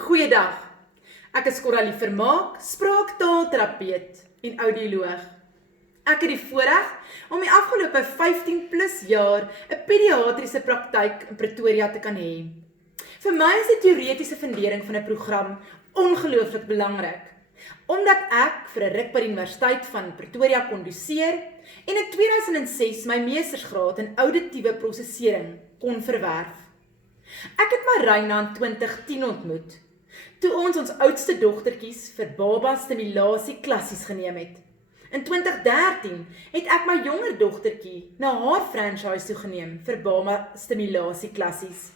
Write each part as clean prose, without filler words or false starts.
Goeiedag, ek is Coralie Vermaak, spraaktaalterapeut en audioloog. Ek het die voorreg om die afgelope 15+ jaar 'n pediatriese praktyk in Pretoria te kan hê. Vir my is die teoretiese fundering van 'n program ongelooflik belangrik, omdat ek vir 'n ruk by die Universiteit van Pretoria kon doseer en in 2006 my meestersgraad in auditiewe prosesering kon verwerf. Ek het Marina in 2010 ontmoet, toe ons oudste dogtertjies vir baba stimulasie klassies geneem het. In 2013 het ek my jonger dogtertjie na haar franchise toe geneem vir baba stimulasie klassies.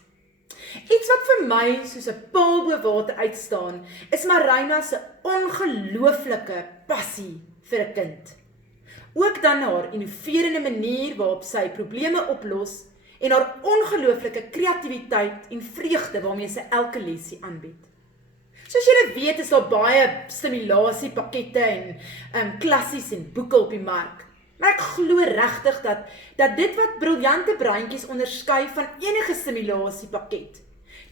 Iets wat vir my soos 'n paal bo water uitstaan, is Marina se ongelooflike passie vir 'n kind. Ook dan haar innoverende manier waarop sy probleme oplos en haar ongelooflike kreatiwiteit en vreugde waarmee sy elke lesie aanbied. Soos julle weet, is daar baie stimulasiepakkette en klassies en boeke op die mark. Maar ek glo regtig dat dit wat briljante breintjies onderskei van enige stimulasiepakket,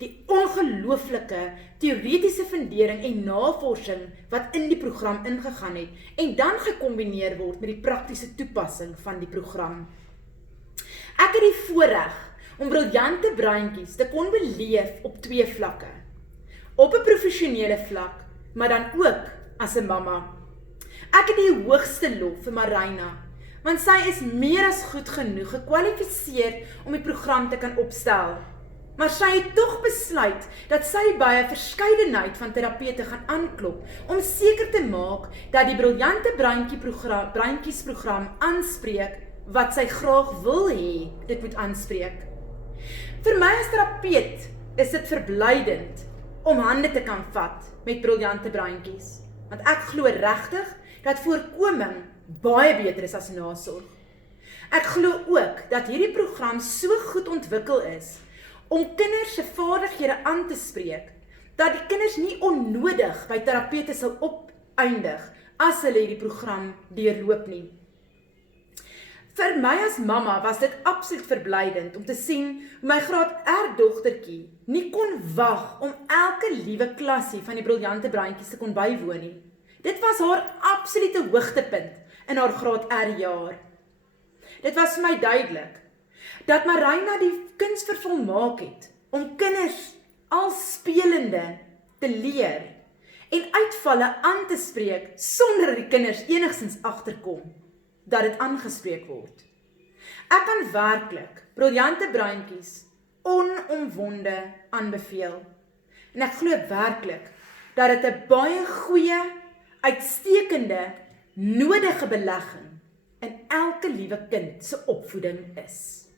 die ongelooflike teoretiese fundering en navorsing wat in die program ingegaan het en dan gekombineer word met die praktiese toepassing van die program. Ek het die voorreg om briljante breintjies te kon beleef op 2 vlakke. Op 'n professionele vlak, maar dan ook as 'n mamma. Ek het die hoogste lof vir Marina, want sy is meer as goed genoeg gekwalifiseer om die program te kan opstel. Maar sy het tog besluit dat sy by 'n verskeidenheid van terapeute gaan aanklop om seker te maak dat die briljante breintjiesprogram aanspreek wat sy graag wil hê dit moet aanspreek. Vir my as terapeut is dit verblydend om hande te kan vat met briljante breintjies, want ek glo regtig dat voorkoming baie beter is as nasorg. Ek glo ook dat hierdie program so goed ontwikkel is om kinders se vaardighede aan te spreek, dat die kinders nie onnodig by terapeute sal opeindig as hulle hierdie program deurloop nie. Vir my as mamma was dit absoluut verblydend om te sien hoe my graad R dogtertjie nie kon wag om elke liewe klassie van die briljante breintjies te kon bywoon nie. Dit was haar absolute hoogtepunt in haar graad R jaar. Dit was vir my duidelik dat Marina die kuns vervolmaak het om kinders al spelende te leer en uitvalle aan te spreek sonder dat die kinders enigstens agterkom dat dit aangespreek word. Ek kan werklik briljante breintjies onomwonde aanbeveel. En ek glo werklik dat dit 'n baie goeie, uitstekende, nodige belegging in elke liewe kind se opvoeding is.